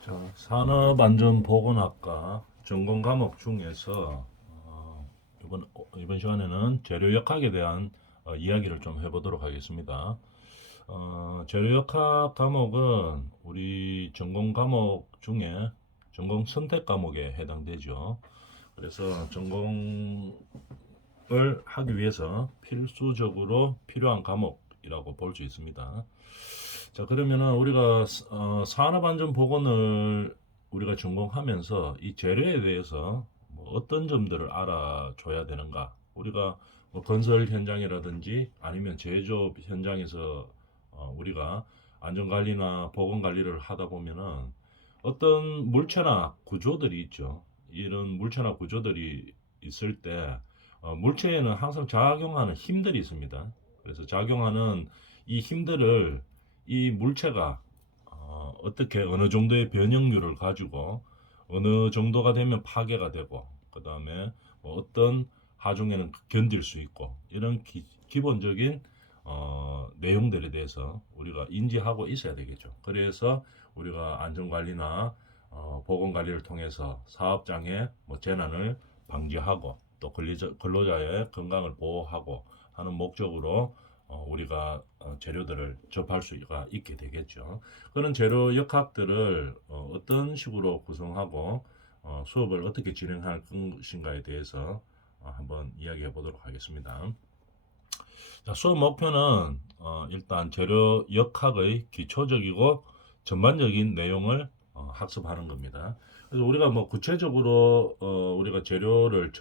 자, 산업안전보건학과 전공 과목 중에서 이번 시간에는 재료역학에 대한 이야기를 좀 해보도록 하겠습니다. 재료역학 과목은 우리 전공 과목 중에 전공 선택 과목에 해당되죠. 그래서 전공을 하기 위해서 필수적으로 필요한 과목이라고 볼 수 있습니다. 자, 그러면은 우리가 산업안전보건을 우리가 전공하면서 이 재료에 대해서 뭐 어떤 점들을 알아줘야 되는가? 우리가 뭐 건설 현장이라든지 아니면 제조업 현장에서 우리가 안전관리나 보건관리를 하다 보면은 어떤 물체나 구조들이 있죠. 이런 물체나 구조들이 있을 때 물체에는 항상 작용하는 힘들이 있습니다. 그래서 작용하는 이 힘들을 이 물체가 어떻게 어느 정도의 변형률을 가지고 어느 정도가 되면 파괴가 되고 그 다음에 뭐 어떤 하중에는 견딜 수 있고 이런 기본적인 내용들에 대해서 우리가 인지하고 있어야 되겠죠. 그래서 우리가 안전관리나 보건관리를 통해서 사업장의 뭐 재난을 방지하고 또 근로자의 건강을 보호하고 하는 목적으로 우리가 재료들을 접할 수가 있게 되겠죠. 그런 재료 역학들을 어떤 식으로 구성하고 수업을 어떻게 진행할 것인가에 대해서 한번 이야기해 보도록 하겠습니다. 자, 수업 목표는 일단 재료 역학의 기초적이고 전반적인 내용을 학습하는 겁니다. 그래서 우리가 뭐 구체적으로 우리가 재료를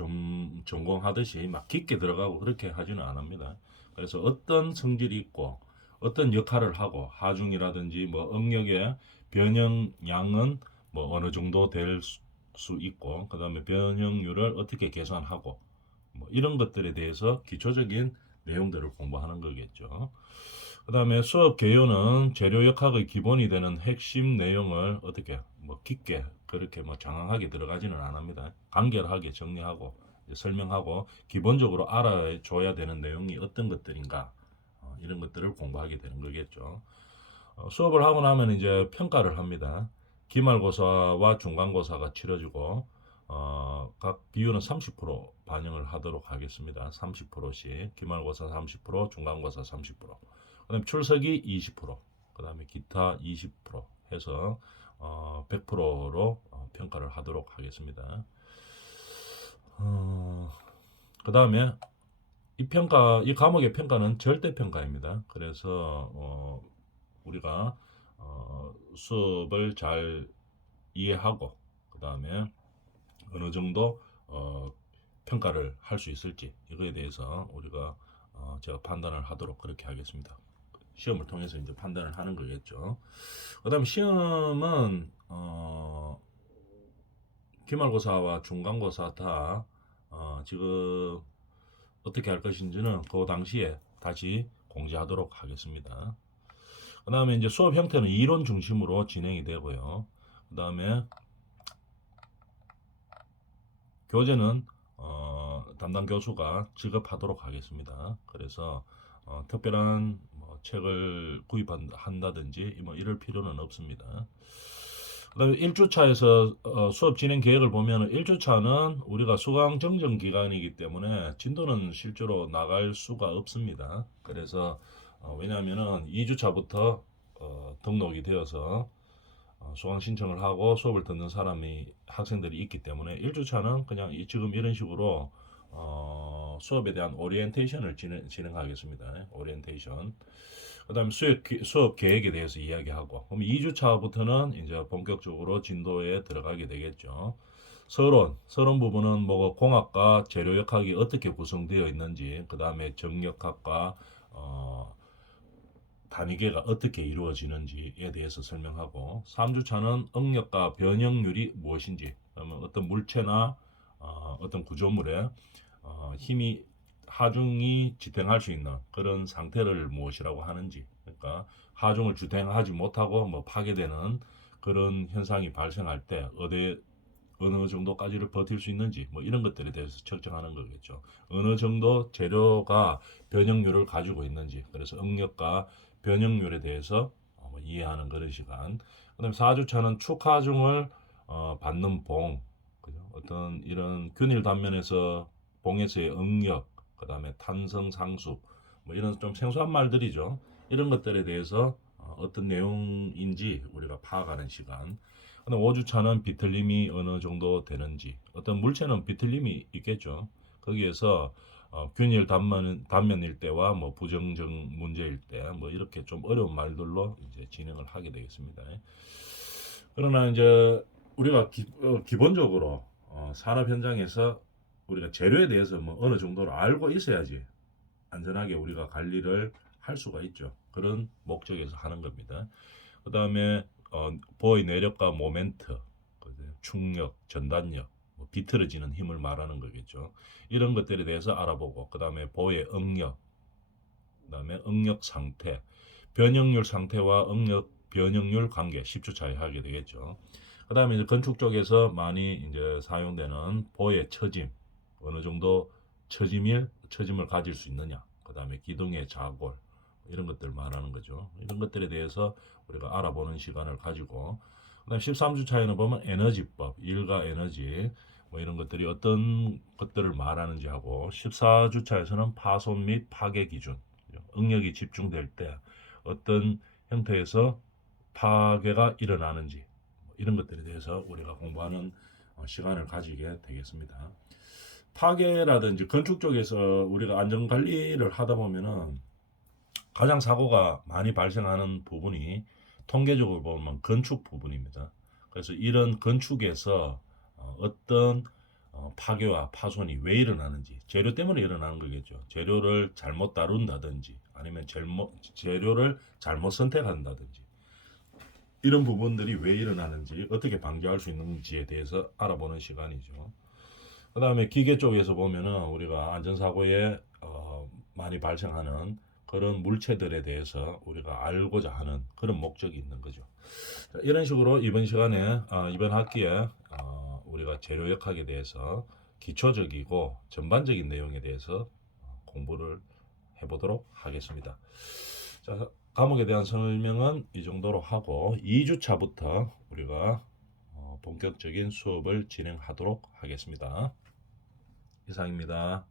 전공하듯이 막 깊게 들어가고 그렇게 하지는 않습니다. 그래서 어떤 성질이 있고 어떤 역할을 하고 하중이라든지 뭐 응력의 변형량은 뭐 어느 정도 될 수 있고 그다음에 변형률을 어떻게 계산하고 뭐 이런 것들에 대해서 기초적인 내용들을 공부하는 거겠죠. 그 다음에 수업 개요는 재료역학의 기본이 되는 핵심 내용을 어떻게 뭐 깊게 그렇게 뭐 장황하게 들어가지는 않습니다. 간결하게 정리하고 설명하고 기본적으로 알아줘야 되는 내용이 어떤 것들인가 이런 것들을 공부하게 되는 거겠죠. 수업을 하고 나면 이제 평가를 합니다. 기말고사와 중간고사가 치러지고 각 비율은 30% 반영을 하도록 하겠습니다. 30%씩 기말고사 30%, 중간고사 30%, 그다음에 출석이 20%, 그다음에 기타 20% 해서 100%로 평가를 하도록 하겠습니다. 그다음에 이 과목의 평가는 절대 평가입니다. 그래서 우리가 수업을 잘 이해하고 그 다음에 어느 정도 평가를 할 수 있을지 이거에 대해서 우리가 제가 판단을 하도록 그렇게 하겠습니다. 시험을 통해서 이제 판단을 하는 거겠죠. 그다음 시험은 기말고사와 중간고사 다 지금 어떻게 할 것인지는 그 당시에 다시 공지하도록 하겠습니다. 그 다음에 이제 수업 형태는 이론 중심으로 진행이 되고요. 그 다음에 교재는 담당 교수가 지급하도록 하겠습니다. 그래서 특별한 뭐 책을 구입한다든지 뭐 이럴 필요는 없습니다. 그다음에 1주차에서 수업 진행 계획을 보면 1주차는 우리가 수강 정정 기간이기 때문에 진도는 실제로 나갈 수가 없습니다. 그래서 왜냐하면은 2주차부터 등록이 되어서 수강 신청을 하고 수업을 듣는 학생들이 있기 때문에 1주차는 그냥 지금 이런 식으로 수업에 대한 오리엔테이션을 진행하겠습니다. 오리엔테이션. 그다음에 수업 계획에 대해서 이야기하고 그럼 2주차부터는 이제 본격적으로 진도에 들어가게 되겠죠. 서론 부분은 뭐 공학과 재료역학이 어떻게 구성되어 있는지, 그다음에 정역학과 단위계가 어떻게 이루어지는지에 대해서 설명하고 3주차는 응력과 변형률이 무엇인지 그러면 어떤 물체나 어떤 구조물에 힘이 하중이 지탱할 수 있는 그런 상태를 무엇이라고 하는지 그러니까 하중을 지탱하지 못하고 뭐 파괴되는 그런 현상이 발생할 때 어느 정도까지를 버틸 수 있는지 뭐 이런 것들에 대해서 측정하는 거겠죠. 어느 정도 재료가 변형률을 가지고 있는지 그래서 응력과 변형률에 대해서 뭐 이해하는 그런 시간. 그다음에 4주차는 축하중을 받는 봉, 그죠? 어떤 이런 균일 단면에서 봉에서의 응력, 그다음에 탄성 상수, 뭐 이런 좀 생소한 말들이죠. 이런 것들에 대해서 어떤 내용인지 우리가 파악하는 시간. 근데 5주차는 비틀림이 어느 정도 되는지, 어떤 물체는 비틀림이 있겠죠. 거기에서 균일 단면일 때와 뭐 부정적 문제일 때 뭐 이렇게 좀 어려운 말들로 이제 진행을 하게 되겠습니다. 그러나 이제 우리가 기본적으로 산업 현장에서 우리가 재료에 대해서 뭐 어느 정도로 알고 있어야지 안전하게 우리가 관리를 할 수가 있죠. 그런 목적에서 하는 겁니다. 그 다음에 보의 내력과 모멘트, 충력, 전단력, 뭐 비틀어지는 힘을 말하는 거겠죠. 이런 것들에 대해서 알아보고, 그 다음에 보의 응력, 그 다음에 응력 상태, 변형률 상태와 응력 변형률 관계 10초 차이 하게 되겠죠. 그 다음에 이제 건축 쪽에서 많이 이제 사용되는 보의 처짐, 어느 정도 처짐을 가질 수 있느냐, 그 다음에 기둥의 자골, 이런 것들 말하는 거죠. 이런 것들에 대해서 우리가 알아보는 시간을 가지고, 그다음 13주 차에는 보면 에너지법, 일과 에너지, 뭐 이런 것들이 어떤 것들을 말하는지 하고, 14주 차에서는 파손 및 파괴 기준, 응력이 집중될 때 어떤 형태에서 파괴가 일어나는지, 이런 것들에 대해서 우리가 공부하는 시간을 가지게 되겠습니다. 파괴라든지 건축 쪽에서 우리가 안전 관리를 하다 보면은 가장 사고가 많이 발생하는 부분이 통계적으로 보면 건축 부분입니다. 그래서 이런 건축에서 어떤 파괴와 파손이 왜 일어나는지, 재료 때문에 일어나는 거겠죠. 재료를 잘못 다룬다든지 아니면 재료를 잘못 선택한다든지, 이런 부분들이 왜 일어나는지, 어떻게 방지할 수 있는지에 대해서 알아보는 시간이죠. 그 다음에 기계 쪽에서 보면은 우리가 안전사고에 많이 발생하는 그런 물체들에 대해서 우리가 알고자 하는 그런 목적이 있는 거죠. 자, 이런 식으로 이번 시간에, 이번 학기에 우리가 재료역학에 대해서 기초적이고 전반적인 내용에 대해서 공부를 해보도록 하겠습니다. 자, 과목에 대한 설명은 이 정도로 하고 2주차부터 우리가 본격적인 수업을 진행하도록 하겠습니다. 이상입니다.